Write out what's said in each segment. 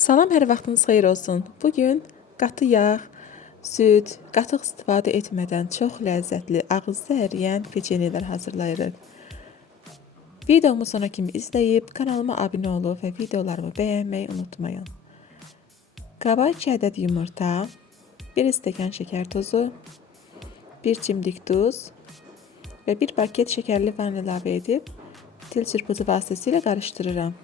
Salam, hər vaxtınız xeyir olsun. Bugün qatı yağ, süd, qatıq istifadə etmədən çox ləzzətli, ağızda əriyən peçenyelər hazırlayırıq. Videomu sona kimi izləyib, kanalıma abunə olub və videolarımı bəyənməyi unutmayın. Qaba 2 ədəd yumurta, 1 stəkan şəkər tozu, 1 cimdik duz və 1 paket şəkərli vanil əlavə edib, til çırpıcı vasitəsilə qarışdırıram.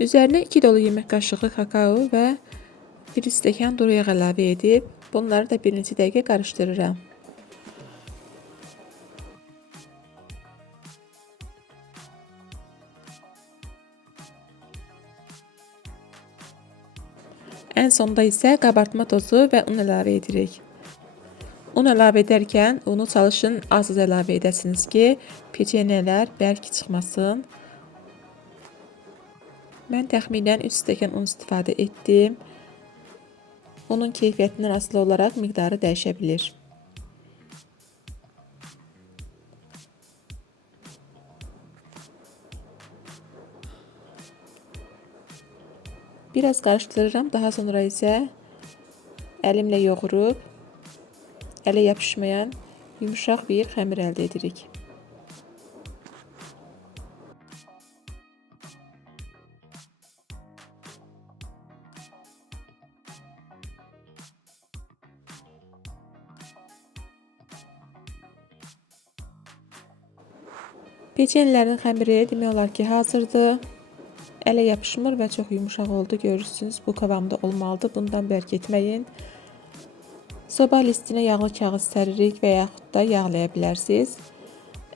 Üzərinə 2 dolu yemək qaşığı kakao və 1 stəkan duru yağ əlavə edib, bunları da bir neçə dəqiqə qarışdırıram. Ən sonda isə qabartma tozu və un əlavə edirik. Un əlavə edərkən unu çalışın az əlavə edəsiniz ki, peçenyelər bərk çıxmasın. Mən təxminən 3 stəkan un istifadə etdim. Unun keyfiyyətindən asılı olaraq miqdarı dəyişə bilir. Biraz qarışdırıram, daha sonra isə əlimlə yoğurub ələ yapışmayan yumuşaq bir xəmir əldə edirik. Peçenyelerin xəmiri demək olar ki hazırdır. Ələ yapışmır və çox yumuşaq oldu. Görürsünüz, bu kıvamda olmalıdır. Bundan bərk etməyin. Soba listinə yağlı kağız səririk və yaxud da yağlaya bilərsiniz.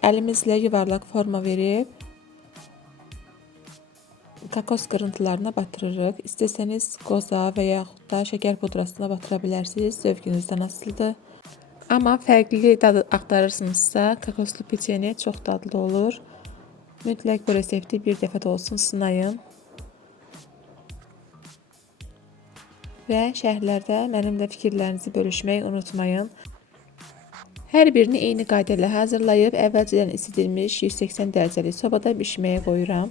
Əlimizlə yuvarlaq forma verib kakos qırıntılarına batırırıq. İstəsəniz qoza və yaxud da şəkər pudrasına batıra bilərsiniz. Zövqünüzdən asılıdır. Amma fərqli dadı axtarırsınızsa, kakoslu peçenye çox dadlı olur. Mütləq bu resepti bir dəfə də olsun sınayın. Və şərhlərdə mənimlə fikirlərinizi bölüşməyi unutmayın. Hər birini eyni qayda ilə hazırlayıb əvvəlcədən isidilmiş 180 dərəcəlik sobada bişməyə qoyuram.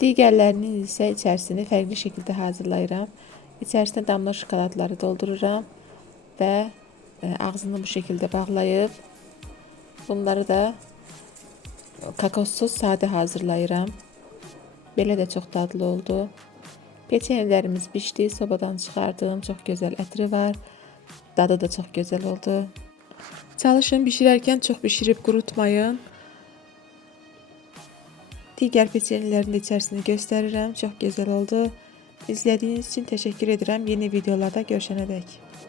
Digərlərinin isə içərisini fərqli şəkildə hazırlayıram. İçərisinə damla şokoladları doldururam və ağzını bu şekilde bağlayıp bunları da kakosuz sade hazırlayıram. Belə də çox dadlı oldu. Peçenyelərimiz pişdi, sobadan çıxardım. Çox gözəl ətri var. Dadı da çox gözəl oldu. Çalışın bişirərkən çox bişirib qurutmayın. Digər peçenyelerin də içərisini göstərirəm. Çox gözəl oldu. İzlədiyiniz üçün təşəkkür edirəm. Yeni videolarda görüşənədək.